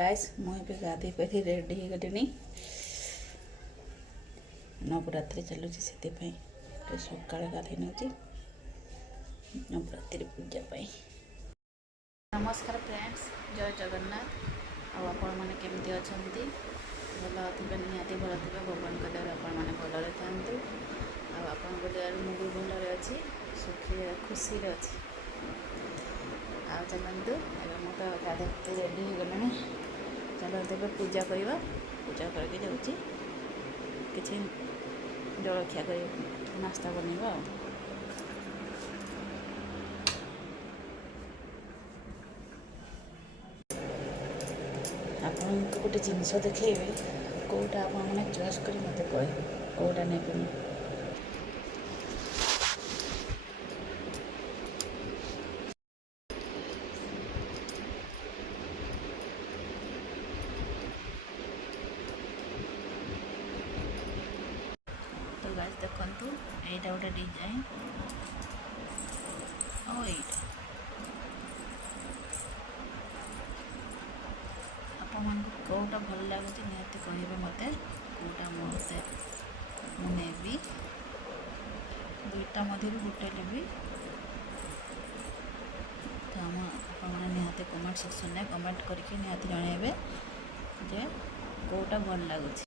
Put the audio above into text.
Guys मुझे Gandhi Padhi ready Hooghly Navratri चलुची से सका गाधी नौ नवरात्रि पूजा पाई। नमस्कार फ्रेंड्स, जय जगन्नाथ। आपण मैंने केमती अच्छा भल थे निहाती भल थे भगवान का दया आपण मैंने भलरे था आपण दयार मुझे भलरे अच्छी सुखी खुशी अच्छी। आ चलतु एवं मुझे गाधी रेडी होगला। चलो तेज पूजा करवा। पूजा करके जाऊँगी किसी जलखिया कर नास्ता बनवा। आपन गोटे जिनस देखेबे कौटा आपने चॉइस कर मत कह कौटा नहीं। तो गाइस देखंतु एटा गोटे डिजाइन और एटा आपन कौटा भल लगुच निहती कहे मत कौटा मत मुझे दुईटा मध्य गोटे लेबी। तो आपने निहती कमेंट सेक्शन में कमेंट करके निहती जनइबे जे कौटा भल लगुच।